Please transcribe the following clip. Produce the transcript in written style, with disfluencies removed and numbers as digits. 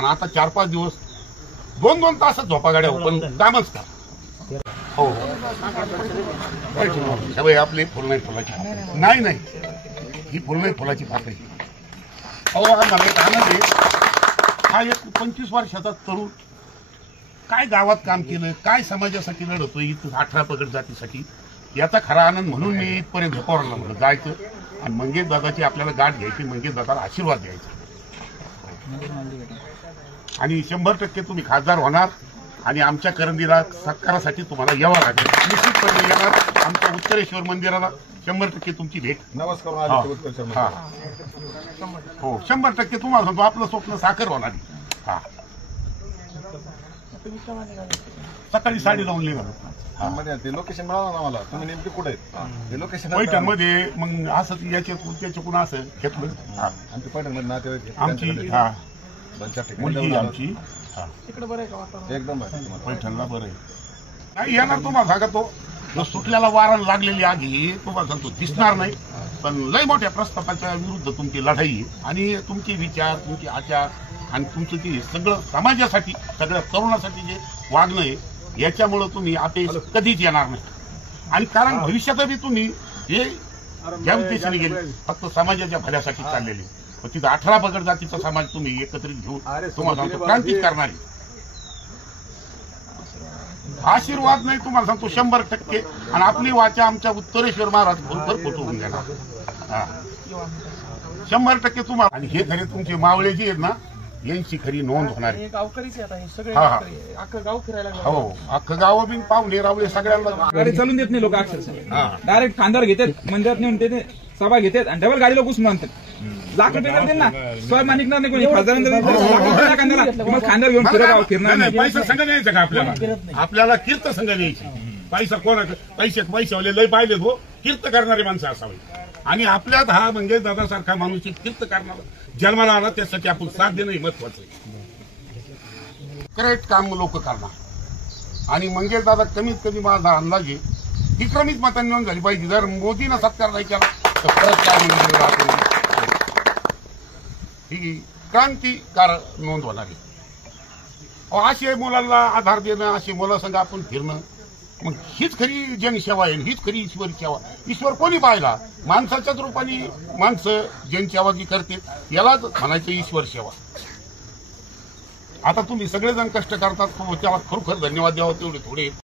आणि आता 4-5 दिवस 2-2 तासच झोपा गाड्या पण कामच का. हो सगळे आपली फुल नाही फुलाची नाही ही फुल नाही फुलाची पाकळी. अहो मला एक आनंद आहे, हा एक 25 वर्षाचा तरुण काय गावात काम केलं, काय समाजासाठी लढतोय इथं 18 पगड जातीसाठी, याचा खरा आनंद म्हणून मी इथपर्यंत झोपावरला म्हणून जायचं आणि मंगेश दादाची आपल्याला गाठ घ्यायची, मंगेश दादाला आशीर्वाद द्यायचा. आणि 100% तुम्ही खासदार होणार आणि आमच्या करंदीला सत्कारासाठी तुम्हाला यावं लागेल. निश्चितपणे येणार आमच्या उत्तरेश्वर मंदिराला 100% तुमची भेट. नमस्कार. हो 100% तुम्हाला सांगतो आपलं स्वप्न साकार होणार. हा सकाळी 9:30 निघालो. ते लोकेशन मिळालं ना मला. तुम्ही नेमके कुठे आहेत? लोकेशन पैठणमध्ये. मग असं याच्याकडून असं घेतलं. आमची पैठणमध्ये नातेवाईक आमची मुलगी आमची तिकडे बरं आहे का? एकदम पैठणला बरं आहे. नाही येणार तुम्हाला सांगतो, सुटल्याला वारण लागलेली आगी तुम्हाला सांगतो दिसणार नाही, पण लय मोठ्या प्रस्तावाच्या विरुद्ध तुमची लढाई आहे. आणि तुमचे विचार, तुमचे आचार आणि तुमचं ते सगळं समाजासाठी, सगळ्या तरुणासाठी जे वागणं आहे याच्यामुळं तुम्ही आता कधीच येणार नाही. आणि कारण भविष्यातही तुम्ही हे जनतेशी गेले फक्त समाजाच्या भल्यासाठी चाललेले, तिथं 18 पगड जातीचा समाज तुम्ही एकत्रित घेऊन तुम्हाला सांगतो क्रांती करणारी. आशीर्वाद नाही तुम्हाला सांगतो 100%. आणि आपली वाचा आमच्या उत्तरेश्वर महाराज बरोबर पटवून देणार. 100% तुम्हाला. आणि हे खरे तुमचे मावळे जे आहेत ना यांची खरी नोंद होणार आहे. हो अख्खं गाव बिन पाहुणे रावळे सगळ्यांना गाडी चालून देत नाही लोक. अक्षरशः डायरेक्ट खांद्यावर घेतात, मंदिरात नेऊन ते सभा घेतात आणि डबल गाडी लोक उचलून आणतात. लाख रुपये करतील ना, स्वयं निघणार नाही कोणी. खांद्यावर घेऊन फिरणार नाही. पैसा संघ न्यायचा का आपल्याला? आपल्याला कीर्त संघ न्यायची. पैसा कोणा पैशावाले लय पाहिले हो, कीर्त करणारी माणसं असावी. आणि आपल्यात हा मंगेश दादासारखा माणूस कीर्त करणारा जन्माला आला, त्यासाठी आपण साथ देणं महत्वाचं आहे. करेक्ट काम लोक करणार. आणि मंगेश दादा कमीत कमी माझा अंदाजे विक्रमित मतांनी नोंद झाली पाहिजे. जर मोदीनं सत्कार नाही केला तर परत काय म्हणजे ही क्रांतिकार नोंद होणार आहे. असे मुलांना आधार देणं, अशी मुलासंग आपण फिरणं, मग हीच खरी जनसेवा आहे, हीच खरी ईश्वरी सेवा. ईश्वर कोणी पाहिला? माणसाच्याच रूपाने माणसं जनसेवा जी करते यालाच म्हणायचं ईश्वर सेवा. आता तुम्ही सगळेजण कष्ट करतात, त्याला खरोखर धन्यवाद द्यावा. तेवढे थोडे